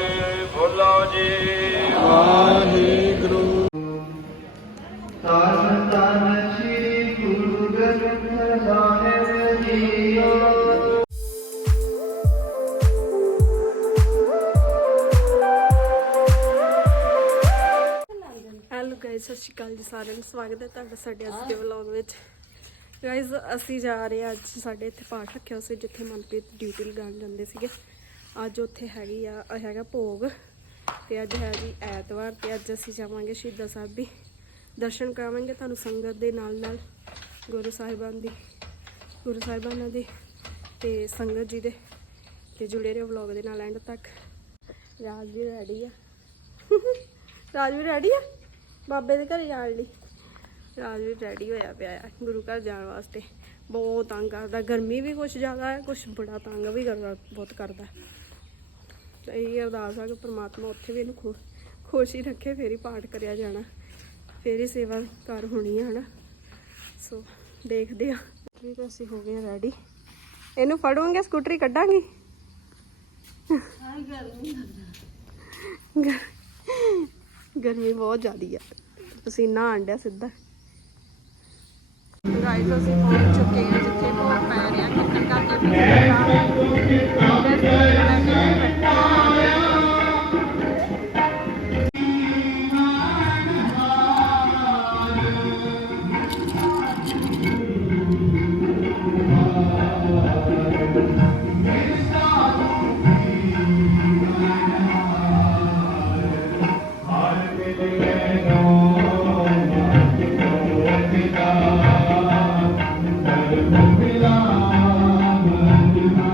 ਖਾਲਸਾਰੇ ਬੋਲੋ ਜੀ। ਵਾਹਿਗੁਰੂ। ਤਨ ਤਨ ਸ੍ਰੀ ਗੁਰੂ ਗ੍ਰੰਥ ਸਾਹਿਬ ਜੀਓ। ਹੈਲੋ ਗਾਇਸ ਸਤਿ ਸ਼੍ਰੀ ਅਕਾਲ ਜੀ ਸਾਰਿਆਂ ਨੂੰ। ਸਵਾਗਤ ਹੈ ਤੁਹਾਡਾ ਸਾਡੇ ਅੱਜ ਦੇ ਵਲੌਗ ਵਿੱਚ। ਗਾਇਸ ਅਸੀਂ ਜਾ ਰਹੇ ਹਾਂ ਅੱਜ ਸਾਡੇ ਇੱਥੇ ਪਾਠ ਰੱਖਿਆ ਸੀ ਜਿੱਥੇ ਮਨਪ੍ਰੀਤ ਡਿਊਟੀ ਲਗਾਉਣ ਜਾਂਦੇ ਸੀਗੇ। ਅੱਜ ਉੱਥੇ ਹੈਗੀ ਆ ਹੈਗਾ ਭੋਗ ਤੇ ਅੱਜ ਹੈ ਜੀ ਐਤਵਾਰ ਤੇ ਅੱਜ ਅਸੀਂ ਜਾਵਾਂਗੇ ਸ਼ਹੀਦਾਂ ਸਾਹਿਬ ਵੀ ਦਰਸ਼ਨ ਕਰਾਵਾਂਗੇ ਤੁਹਾਨੂੰ ਸੰਗਤ ਦੇ ਨਾਲ ਨਾਲ, ਗੁਰੂ ਸਾਹਿਬਾਨ ਦੀ, ਗੁਰੂ ਸਾਹਿਬਾਨਾਂ ਦੀ ਤੇ ਸੰਗਤ ਜੀ ਦੇ ਤੇ ਜੁੜੇ ਰਹੋ ਵਲੌਗ ਦੇ ਨਾਲ ਐਂਡ ਤੱਕ। ਰਾਜ ਵੀ ਰੈਡੀ ਆ? ਰਾਜਵੀਰ ਰੈਡੀ ਆ? ਬਾਬੇ ਦੇ ਘਰ ਜਾਣ ਲਈ। ਰਾਜਵੀਰ ਰੈਡੀ ਹੋਇਆ ਪਿਆ ਆ, ਗੁਰੂ ਘਰ ਜਾਣ ਵਾਸਤੇ। ਬਹੁਤ ਤੰਗ ਕਰਦਾ, ਗਰਮੀ ਵੀ ਕੁਛ ਜ਼ਿਆਦਾ ਹੈ, ਕੁਛ ਬੜਾ ਤੰਗ ਵੀ ਕਰਦਾ, ਬਹੁਤ ਕਰਦਾ। ਤੇ ਇਹ ਅਰਦਾਸ ਆ ਕਿ ਪ੍ਰਮਾਤਮਾ ਉੱਥੇ ਵੀ ਇਹਨੂੰ ਖੁਸ਼ ਹੀ ਰੱਖੇ ਫੇਰ ਹੀ ਪਾਠ ਕਰਿਆ ਜਾਣਾ। ਫੇਰ ਹੀ ਸੇਵਾ ਕਰ ਹੋਣੀ ਹੈ ਹਨਾ? ਸੋ ਦੇਖਦੇ ਆ। ਵੀ ਤਾਂ ਅਸੀਂ ਹੋ ਗਏ ਰੈਡੀ ਇਹਨੂੰ ਫੜੂਗੇ ਸਕੂਟਰੀ ਕੱਢਾਂਗੇ? ਗਰਮੀ ਬਹੁਤ ਜ਼ਿਆਦੀ ਆ। ਪਸੀਨਾ ਆਂਡਿਆ ਸਿੱਧਾ। ਗਾਇਸ ਅਸੀਂ ਪਹੁੰਚ ਚੁੱਕੇ ਹਾਂ ਜਿੱਥੇ ਭੋਗ ਪੈ ਰਿਹਾ ਕਿੱਕਰ ਕਰਕੇ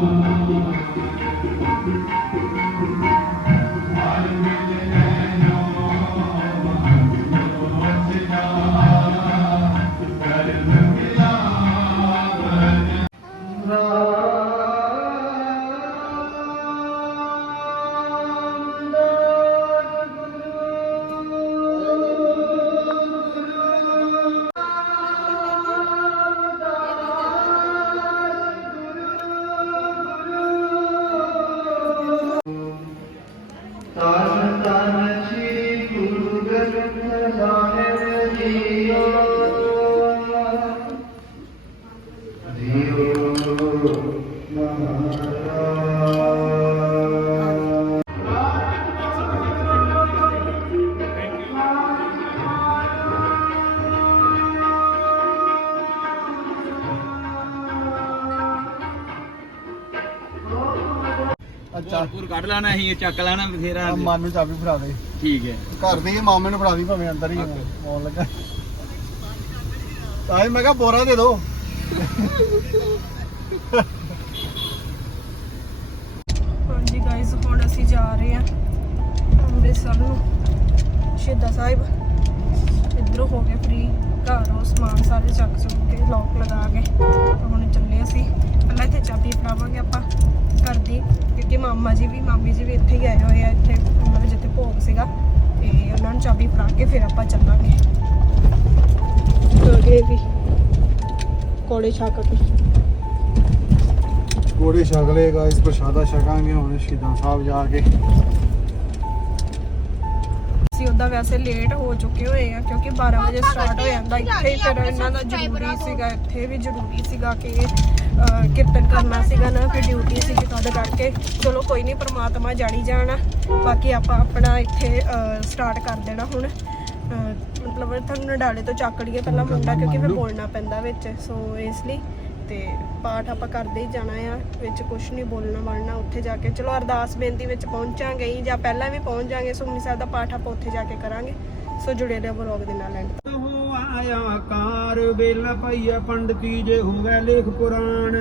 ਤਨ ਅੱਛਾ ਪੂਰ ਕੱਢ ਲੈਣਾ ਅਸੀਂ ਚੱਕ ਲੈਣਾ ਬਥੇਰਾ ਮਨ ਨੂੰ ਚਾਬੀ ਫੜਾ ਦੇ। ਠੀਕ ਹੈ। ਘਰ ਦੀ ਮਾਮੇ ਨੂੰ ਫੜਾ ਦੀ ਭਾਵੇਂ ਅੰਦਰ ਹੀ ਆਉਣ ਲੱਗਾ। ਆਏ ਮੈਂ ਕਿਹਾ ਬੋਰਾ ਦੇ ਦੋ। ਹਾਂਜੀ ਗਾਇਸ ਹੁਣ ਅਸੀਂ ਜਾ ਰਹੇ ਹਾਂ ਅੰਮ੍ਰਿਤਸਰ ਨੂੰ ਸ਼ਹੀਦਾਂ ਸਾਹਿਬ। ਇੱਧਰੋਂ ਹੋ ਗਏ ਫ੍ਰੀ ਘਰੋਂ ਸਮਾਨ ਸਾਰੇ ਚੱਕ ਚੁੱਕ ਕੇ ਲੋਕ ਲਗਾ ਕੇ ਹੁਣ ਚੱਲੇ ਅਸੀਂ। ਪਹਿਲਾਂ ਇੱਥੇ ਚਾਬੀ ਫੜਾਵਾਂਗੇ ਆਪਾਂ। ਘਰ ਦੀ ਕਿਉਂਕਿ ਮਾਮਾ ਜੀ ਵੀ ਮਾਮੀ ਜੀ ਵੀ ਇੱਥੇ ਹੀ ਆਏ ਹੋਏ ਆ ਇੱਥੇ ਉਹਨਾਂ ਦੇ ਜਿੱਥੇ ਭੋਗ ਸੀਗਾ ਤੇ ਉਹਨਾਂ ਨੂੰ ਚਾਬੀ ਫੜਾ ਕੇ ਫਿਰ ਆਪਾਂ ਚੱਲਾਂਗੇ। ਅਗੇ ਵੀ ਕੋਲੇ ਛੱਕ ਕੇ। ਗੋੜੇ ਛਕਲੇ ਗਾਇਸ ਪ੍ਰਸ਼ਾਦਾ ਛਕਾਂਗੇ ਹੁਣ ਸ਼ਹੀਦਾਂ ਸਾਹਿਬ ਜਾ ਕੇ। ਅਸੀਂ ਉਹਦਾ ਵੈਸੇ ਲੇਟ ਹੋ ਚੁੱਕੇ ਹੋਏ ਆ ਕਿਉਂਕਿ 12 ਵਜੇ ਸਟਾਰਟ ਹੋ ਜਾਂਦਾ ਇੱਥੇ ਹੀ ਫਿਰ ਇਹਨਾਂ ਦਾ ਜ਼ਰੂਰੀ ਸੀਗਾ ਇੱਥੇ ਵੀ ਜ਼ਰੂਰੀ ਸੀਗਾ ਕਿ ਕੀਰਤਨ ਕਰਨਾ ਸੀਗਾ ਨਾ, ਫਿਰ ਡਿਊਟੀ ਸੀ ਤਦ ਕਰਕੇ। ਚਲੋ ਕੋਈ ਨਹੀਂ ਪ੍ਰਮਾਤਮਾ ਜਾਣੀ ਜਾਣਾ। ਬਾਕੀ ਆਪਾਂ ਆਪਣਾ ਇੱਥੇ ਸਟਾਰਟ ਕਰ ਦੇਣਾ ਹੁਣ। ਮਤਲਬ ਤੁਹਾਨੂੰ ਨਡਾਲੇ ਤੋਂ ਚੱਕ ਲਈਏ ਪਹਿਲਾਂ ਮੁੰਡਾ, ਕਿਉਂਕਿ ਫਿਰ ਬੋਲਣਾ ਪੈਂਦਾ ਵਿੱਚ। ਸੋ ਇਸ ਲਈ ਤੇ ਪਾਠ ਆਪਾਂ ਕਰਦੇ ਹੀ ਜਾਣਾ ਆ। ਵਿੱਚ ਕੁਝ ਨਹੀਂ ਬੋਲਣਾ, ਵੜਨਾ, ਉੱਥੇ ਜਾ ਕੇ। ਚਲੋ ਅਰਦਾਸ ਬੇਨਤੀ ਵਿੱਚ ਪਹੁੰਚਾਂਗੇ ਹੀ, ਜਾਂ ਪਹਿਲਾਂ ਵੀ ਪਹੁੰਚ ਜਾਾਂਗੇ। ਸੁਖਮਨੀ ਸਾਹਿਬ ਦਾ ਪਾਠ ਆਪਾਂ ਉੱਥੇ ਜਾ ਕੇ ਕਰਾਂਗੇ। ਸੋ ਜੁੜੇ ਰਹੋ ਬਲੌਗ ਦੇ ਨਾਲ ਐਂਡ ਆਕਾਰ ਆਇਆ ਵੇਲਾ ਪਈਆ ਪੰਡਤੀ ਜੇ ਹੋਵੇ ਲੇਖ ਪੁਰਾਣ।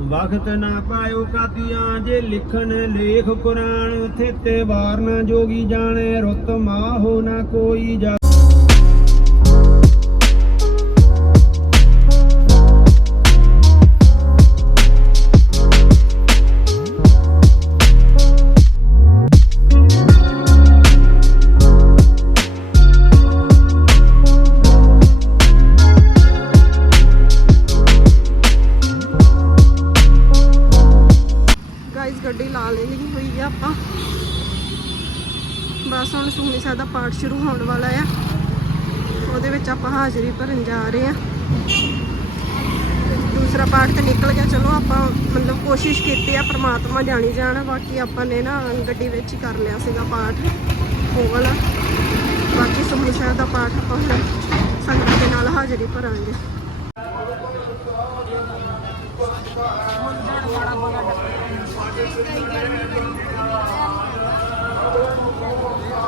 ਵਖਤ ਨਾ ਪਾਇਓ ਕਾਤੀਆਂ ਜੇ ਲਿਖਣ ਲੇਖ ਕੁਰਾਨ ਥੇਤੇ ਵਾਰ ਨਾ ਜੋਗੀ ਜਾਣੇ ਰੁੱਤ ਮਾਹੋ ਨਾ ਕੋਈ ਆਪਾਂ। ਬਸ ਹੁਣ ਸੁਖਮਨੀ ਸਾਹਿਬ ਦਾ ਪਾਠ ਸ਼ੁਰੂ ਹੋਣ ਵਾਲਾ ਆ। ਉਹਦੇ ਵਿੱਚ ਆਪਾਂ ਹਾਜ਼ਰੀ ਭਰਨ ਜਾ ਰਹੇ ਆ। ਦੂਸਰਾ ਪਾਠ ਤੇ ਨਿਕਲ ਗਿਆ। ਚਲੋ ਆਪਾਂ ਮਤਲਬ ਕੋਸ਼ਿਸ਼ ਕੀਤੀ ਆ, ਪ੍ਰਮਾਤਮਾ ਜਾਣੀ ਜਾਣ। ਬਾਕੀ ਆਪਾਂ ਨੇ ਨਾ ਗੱਡੀ ਵਿੱਚ ਹੀ ਕਰ ਲਿਆ ਸੀਗਾ ਪਾਠ। ਉਹ ਵਾਲਾ। ਬਾਕੀ ਸੁਖਮਨੀ ਸਾਹਿਬ ਦਾ ਪਾਠ ਆਪਾਂ ਹੁਣ ਸੰਗਤ ਦੇ ਨਾਲ ਹਾਜ਼ਰੀ ਭਰਾਂਗੇ।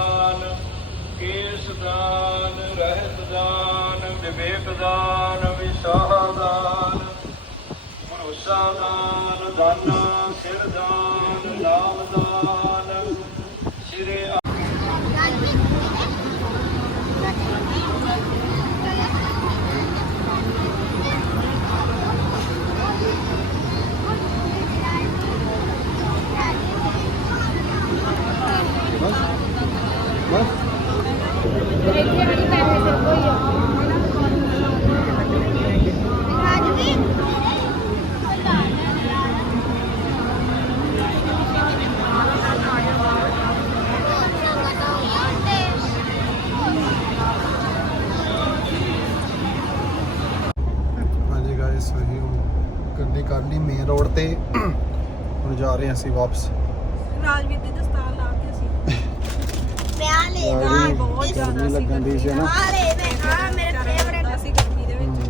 ਦਾਨ, ਕੇਸ ਦਾਨ, ਰਹਿਤ ਦਾਨ, ਵਿਵੇਕ ਦਾਨ, ਵਿਸਾਹ ਦਾਨ, ਭਰੋਸਾ ਦਾਨ, ਦਾਨਾ, ਸਿਰ ਦਾਨ, ਨਾਮ ਦਾਨ ਸਿਰੇ ਬਸ ਬਸ ਹਾਂਜੀ ਗਾਇਸ ਅਸੀਂ ਹੁਣ ਗੱਡੀ ਕਰ ਲਈ ਮੇਨ ਰੋਡ ਤੇ। ਹੁਣ ਜਾ ਰਹੇ ਹਾਂ ਅਸੀਂ ਵਾਪਸ। ਰਾਜਵੀਰ ਦੀ ਦਸਤਾਰ ਲਾ ਕੇ ਅਸੀਂ। ਗਾੜੀ ਬਹੁਤ ਜ਼ਿਆਦਾ ਗਰਮੀ ਲੱਗਣ ਦੀ ਸੀ ਨਾ? ਮੇਰੇ ਫੇਵਰੇਟ ਅਸੀਂ ਗਰਮੀ ਦੇ ਵਿੱਚ।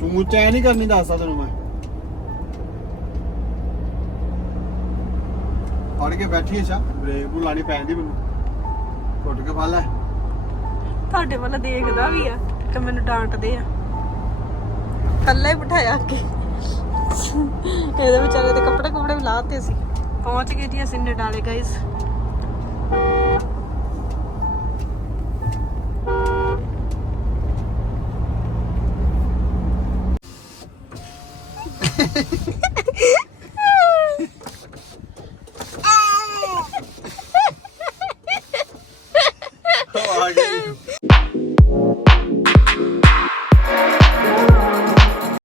ਤੂੰ ਚੈ ਨਹੀਂ ਕਰਨੀ ਦੱਸਦਾ ਤੈਨੂੰ ਮੈਂ। ਫੜ ਕੇ ਬੈਠੀ ਅੱਛਾ। ਬ੍ਰੇਕ ਨੂੰ ਲਾਣੀ ਪੈਂਦੀ ਮੈਨੂੰ। ਘੁੱਟ ਕੇ ਫੜ ਲੈ। ਤੁਹਾਡੇ ਵੱਲ ਦੇਖਦਾ ਵੀ ਆ ਕਿ ਮੈਨੂੰ ਡਾਂਟਦੇ ਆ। ਕੱਲਾ ਬਿਠਾਇਆ ਕਿ ਇਹਦੇ ਵਿਚਾਰੇ ਦੇ ਕੱਪੜੇ ਕੁਪੜੇ ਵੀ ਲਾਤੇ ਸੀ। ਪਹੁੰਚ ਗਏ ਜੀ ਅਸੀਂ ਨਡਾਲੇ ਗਾਇਸ